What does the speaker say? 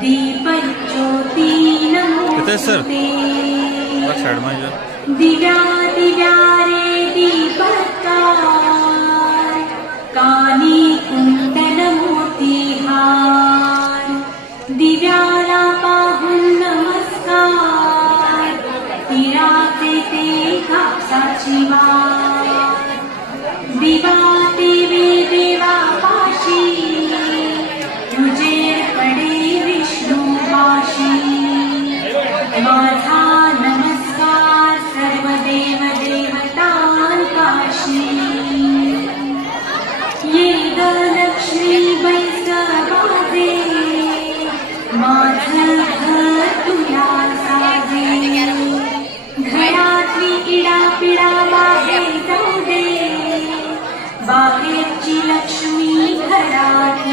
दीपज्योती नमोस्तुते दिव्या दिव्या रे दीपत्कार कानी कुंडल मोतीहार दिव्याला पाहून नमस्कार तिराचे ते कापसाची वार दिवा देवी देवा पाशी तुझे पडे विष्णू पाशी माझा नमस्कार सर्व देव देवतांपाशी ये ग लक्ष्मी बैसवाजे माझं घर तुला साजे घरातली इडापिडा बाहेर जाऊ दे बाहेरची लक्ष्मी घरात